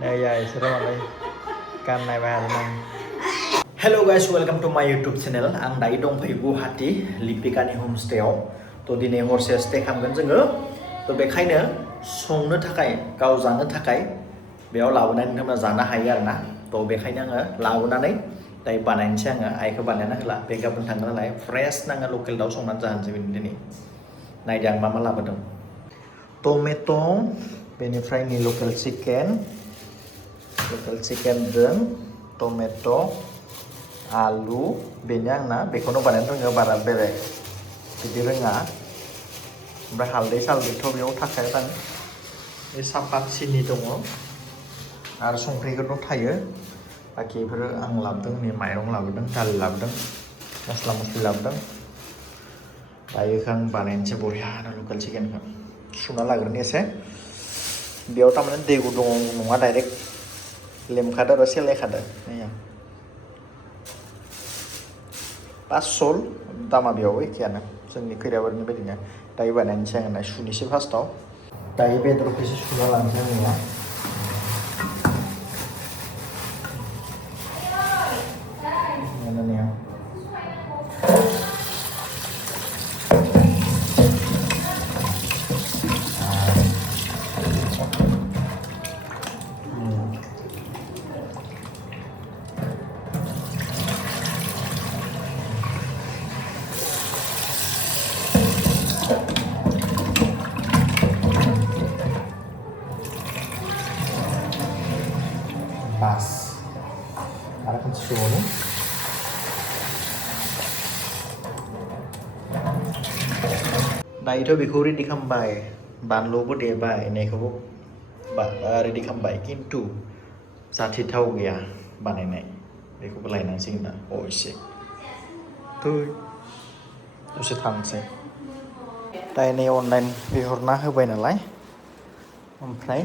Hello guys, welcome to my YouTube channel. Ang dahi dंफैयो Guwahati लिपिकानि हमस्टेआव तो दिनै हरसे स्टे खालामगोन जोङो तो बेखायनो संनो थाखाय गाव जानो थाखाय बेयाव लाबोनानै नोंथांमोना जानो हायो आरोना तो बेखायनो आङो लाबोनानै दायो बानायनोसै आङो आइखौ बानायना होला बे गाबोन थांगोन नालाय फ्रेश नाङो लकेल दाउ संनानै जाहोनोसै दिनै नायदो आं मा लाबोदों टमेट' बेनिफ्राय नि लकेल चिकेन जों टमेट' आलु बेनो आंना बेखौनो बानायनो रोङो बारा बेलेग बिदि रोङा ओमफ्राय हालदै सालदैथ' बेयाव थाखायो बे सापात सिनि दङ आरो संख्रिफोरथ' थायो बाखि बेफोरो आं लाबोदों नै माइरं लाबोदों दालि लाबोदों मस्ला मस्लि लाबोदों दायो आं बानायनोसै बरियानो लकेल चिकेनखौ सुना लाग्रोनो एसे बेयाव थारमाने दै गुदुं नङा डाइरेक्ट लेमखादो आरो सेलायखादो पाससल दामा बेयाव एखेयानो जोंनि खैराबारिनि बायदिनो दायो बानायनोसै आङो सुनोसै फार्स्टआव दायो बेदरखौ एसे सुना लानोसै आङो pas karena kan suhu दायोथ' बेखौ रेडि खालामबाय बानलुबो देबाय होननायखौबो रेडि खालामबाय खिन्थु जाथिथाव गैया बानायनाय बेखौबो लायनांसिगोन दा एसे दसे थांसै दायो नै अनलाइन बिहरना होबाय नालाय ओमफ्राय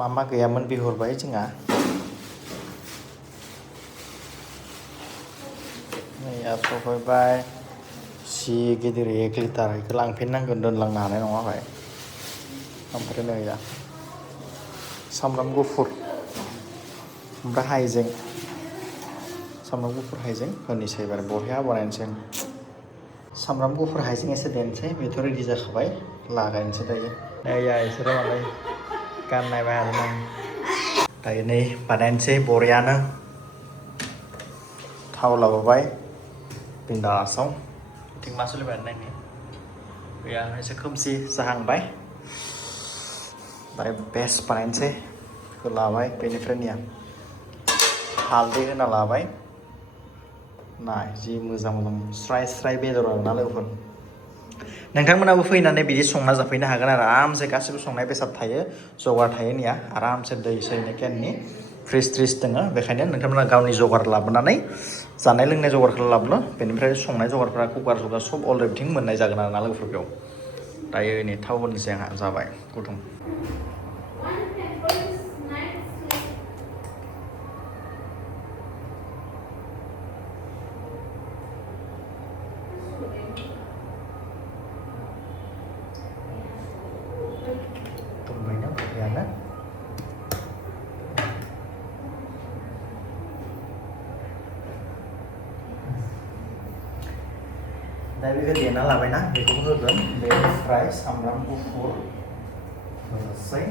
मा गैयामोन बिहरबाय जोंहा नै सफैबाय सि गिदिर 1 लिटार बेखौ लांफिननांगोन दोनलांनो हानाय नङा भाई ओमफ्राय नै सामब्राम गुफुर ओमफ्राय हाइजें सामब्राम गुफुर हाइजें होनोसै एबार बरिया बानायनोसै सामब्राम गुफुर हाइजें एसे देनोसै बेथ' रेडि जाखाबाय लागायनोसै दायो इसोरो मालाय गाननाय बायदों दायो नै बानायनोसै बरियानो थाव लाबोबाय बिन्दासाव बिथिं मा सोलिबाय नायनि गैया एसे खोमसि जाहांबाय दायो बेस्ट बानायनोसै बेखौ लाबाय बेनिफ्राय निया हालदै होना लाबाय नाय जि मोजां स्राय स्राय बेदर आरोना लोगोफोर नोंथांमोनाबो फैनानै बिदि संना जाफैनो हागोन आरो आरामसे गासिबो संनाय बेसाद थायो जगार थायो निया आरामसे दै सैनो केननि फ्रिज ट्रिज दङो बेखायनो नोंथांमोना गावनि जगार लाबोनानै जानाय लोंनाय जगारखौ लाबोनो बेनिफ्राय संनाय जगारफोरा कुकार सब अलरेडि मोननाय जागोन आरो ना लोगोफोर बेयाव दायो नै थाव होनोसै आंहा जाबाय गुदुं दा बेखौ देना लाबायना बेखौबो होगोन बेनिफ्राय सामब्राम गुफुर होनोसै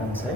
होनसै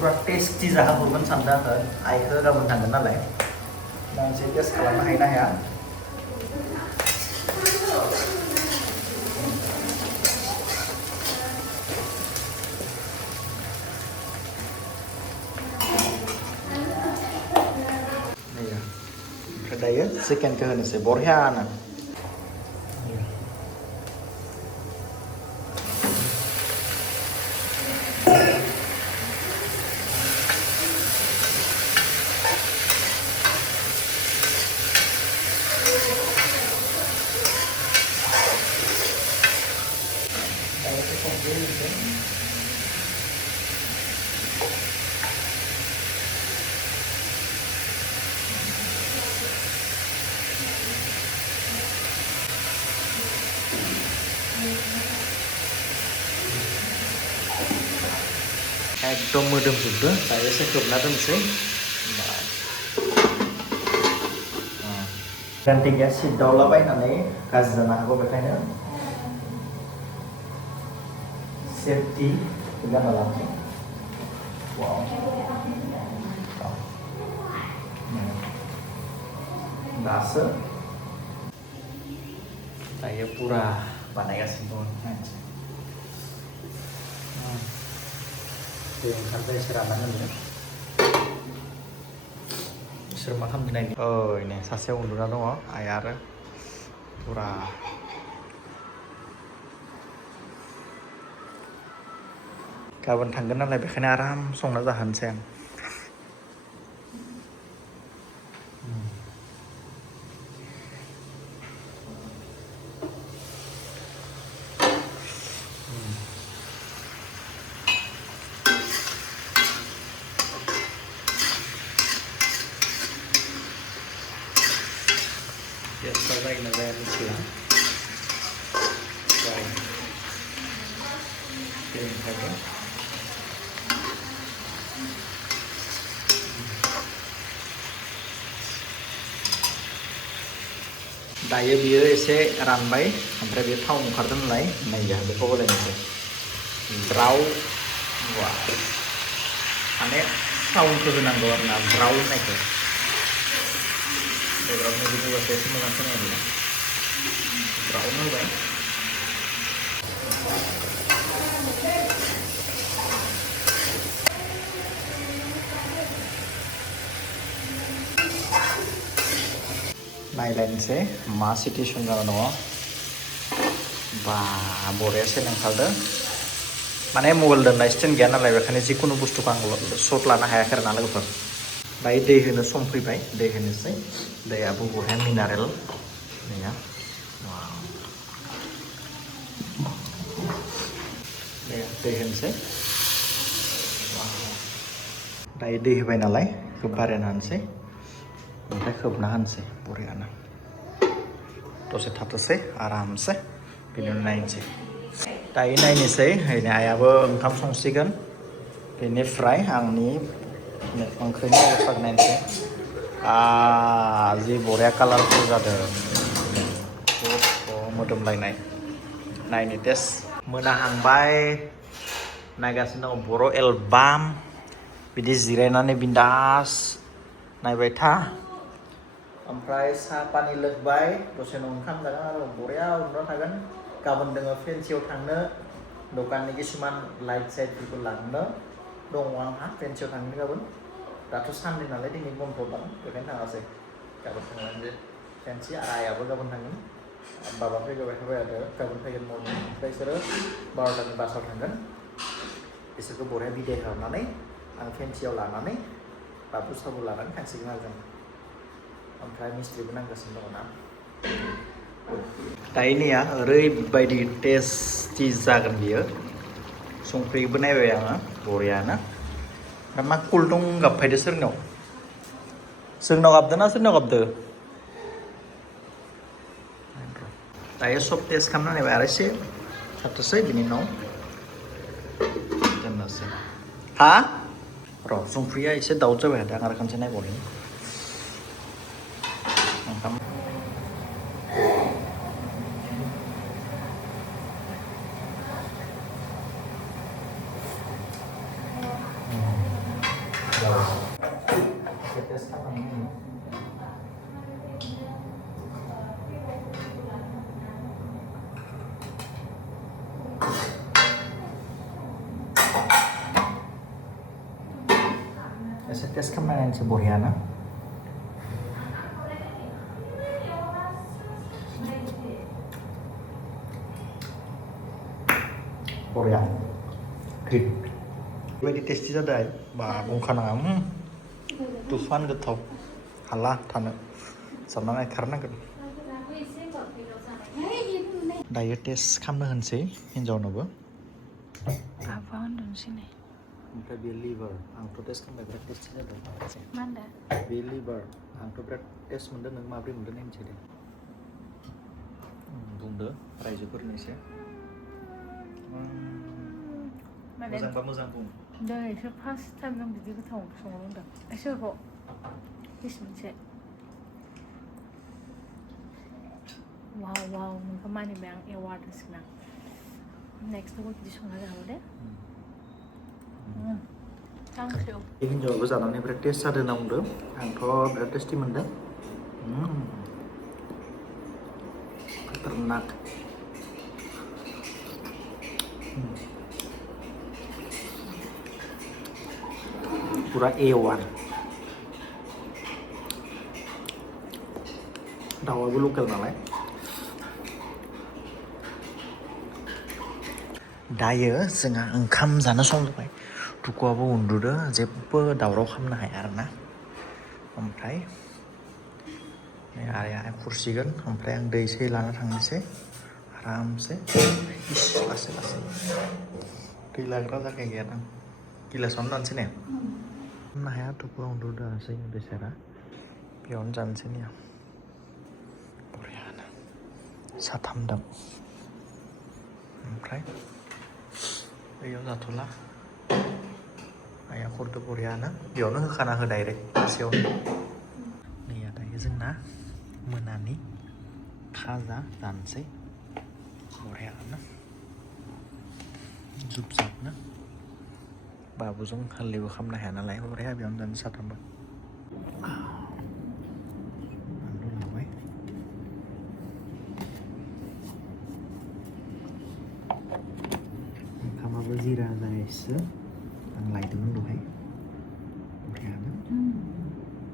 पूरा टेस्टि जाहोहरगोन सानदों आङो आइखौ गाबोन थांगोन नालाय दा एसे टेस्ट खालामनो हायो ना हाया चिकेनखौ होनोसै बरियानो एकदम मोदोमजोबदो दायो एसे खोबना दोनसै गान्थिया सिदावलाबायनानै गाज्रि जानो हागौ बेखायनो सेफटि गानना लानोसै दासो दायो पुरा बानायगासिनो दं दै ओंखारबाय एसे राननानै बिसोर मा खालामदों नायनि नै सासेया उन्दुना दङ आइया आरो पुरा गाबोन थांगोन नालाय बेखायनो आराम संना जाहोनोसै आं Biasa lagi na zayan sila. Baik. Ini saja. Dayo biyo एसे रानबाय ओमफ्राय बे थाव ओंखारदों नालाय नायजा बेखौ गलायनोसै ब्राउ वा माने थावखौ होनांगौ आरो ना ब्राउ होननायखौ बेरावनो बिदि bahasa itu mengancam ya brown होबाय नायलायनोसै मा सिटुएसन जाना दङ बा बरियासो ओंखारदों माने मबाइल दोननाय स्टेन्ड गैया नालाय बेखायनो जिखुनु बुस्थुखौ आं शट लानो हायाखै आरो ना लोगोफोर दायो दै होनो सम फैबाय दै होनोसै दैयाबो बरिया मिनारेल दैया दै होनोसै दायो दै होबाय नालाय बेखौ बारायना होनोसै ओमफ्राय खोबना होनोसै बरियानो दसे थाथोंसै आरामसे बेनि उनाव नायनोसै दायो नायनोसै ओरैनो आइयाबो ओंखाम संसिगोन बेनिफ्राय आंनि ओंख्रिनि अबस्थाखौ नायनोसै जि बरिया कालारफुल जादों मोदोमलायनाय नायनो टेस्ट मोनाहांबाय नायगासिनो दङ बर' एलबाम बिदि जिरायनानै बिन्दास नायबाय था ओमफ्राय साहा पानि लोंबाय दसे उनाव ओंखाम जागोन आरो बरिया उन्दुना थागोन गाबोन दोङो फेन्सियाव थांनो दखाननि किसुमान लाइट साइटफोरखौ लांनो दङ आंहा फेन्सियाव थांनो गाबोन दाथ' सानदे नालाय दिनै बन्द दं बेखायनो थाङासै गाबोन थांनानै फेन्सि आरो आइयाबो गाबोन थांगोन बाबा फैबाय थाबाय आरो गाबोन फैगोन मर्निं ओमफ्राय बिसोरो 12टानि बासाव थांगोन बिसोरखौ बरिया बिदाय हरनानै आं फेन्सियाव लानानै बाबु साबु लानानै थांसिगोन आरो जों ओमफ्राय मिस्ट्रिबो नांगासिनो दङ ना दायोनिया ओरैबायदि टेस्टि जागोन बियो संख्रिबो नायबाय आङो बरियानो मा कुल दं गाबफैदो सोरनाव गाबदों ना सोरनाव गाबदो दायो सब टेस्ट खालामना नायबाय आरो एसे थाथोंसै बिनि उनाव दोननोसै हा र' संख्रिया एसे दाउट जाबाय थादों आरो खनसे नायबावनि ओंखाम एसे टेस्ट खालामना नायनोसै बरियानो Korea. Grid. Beबायदि टेस्टि जादों बा बुंखानाङा तुफान गोथाव हाला थानो जाना नायथारनांगोन दायो टेस्ट खालामनो होनसै हिन्जावनोबो आबा उन्दुनोसै नै ओमफ्राय बे लिभार आंथ' टेस्ट खालामबाय बिराद टेस्टि जादों मा होनदों बे लिभार आंथ' बिराद टेस्ट मोनदों नों माब्रै मोनदों नायनोसै दे बुंदो रायजोफोरनो एसे मोजांबा मोजां बुं दिनैसो फार्स्ट टाइम जों बिदि गोथाव संनो रोंदों एसे हरबाव बिस मोनसे वाव वाव नोंखौ मानिबाय आं एवार्ड होसिगोन आं नेक्स्टआवबो बिदि संना जाहो दे थेंक इउ बे हिन्जावाबो जानानै बिराद टेस्ट जादों होनना बुंदों आंथ' बिराद टेस्टि मोनदों खतरनाक पूरा A1 दाउआबो लकेल नालाय दायो जोंहा ओंखाम जानो सम जाबाय टुकुआबो उन्दुदो जेबो दावराव खालामनो हाया आरोना ओमफ्राय आइया खुरसिगोन ओमफ्राय आं दै सै लाना थांनोसै आरामसे इस लासै लासै दै लाग्रा जायगा गैया दां गिलासावनो दानसै ने खालामनो हाया टुकुआ उन्दुदोसै बेसारा बेयावनो जानोसै ने बरियानो साथामदों ओमफ्राय बैयाव जाथ'ला आइया हरदो बरियानो बेयावनो होखाना हो डाइरेक्ट मोनसेयावनो नैया दायो जोंना मोनानि खाजा जानोसै बरियानो जुब जाबनो बाबुजों हाल्लेबो खालामनो हाया नालाय बरिया बेयावनो जानोसै साथामबो बानलु लाबाय ओंखामाबो जिरा जानायसो आं लायदोंमोन दहाय बरियानो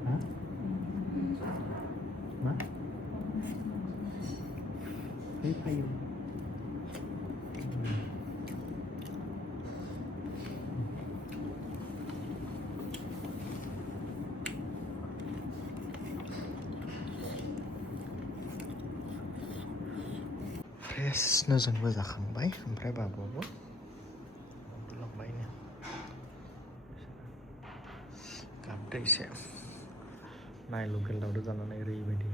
हा मा फै फायो फ्रेशनो जोंबो जाखांबाय ओमफ्राय बाबुआबो उन्दुलांबायनो गाबदो एसे नाय लकेल दावदो जानानै ओरैबायदि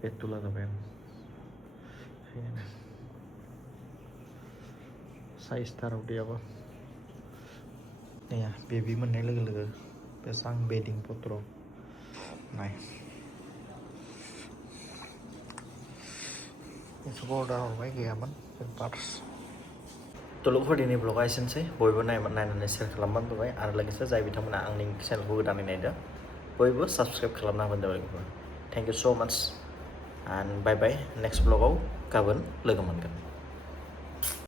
पेटुला जाबाय आं साइसथार उदैयाबो नैया बेबि मोननाय लोगो लोगो बेसां बेदिं पत्र नाय बेखौबो अर्डार हरबाय गैयामोन पेपार्स तलुकफोर दिनै ब्लगा एसेनोसै बयबो नायनानै शेयार खालामबानो जाबाय आरो लोगोसे जाय बिथांमोना आंनि चेनेलखौ गोदानै नायदों बयबो साबस्क्राइब खालामना होबानो जाबाय थेंक इउ स' माच एन्ड बाय बाय नेक्स्ट ब्लगाव गाबोन लोगो मोनगोन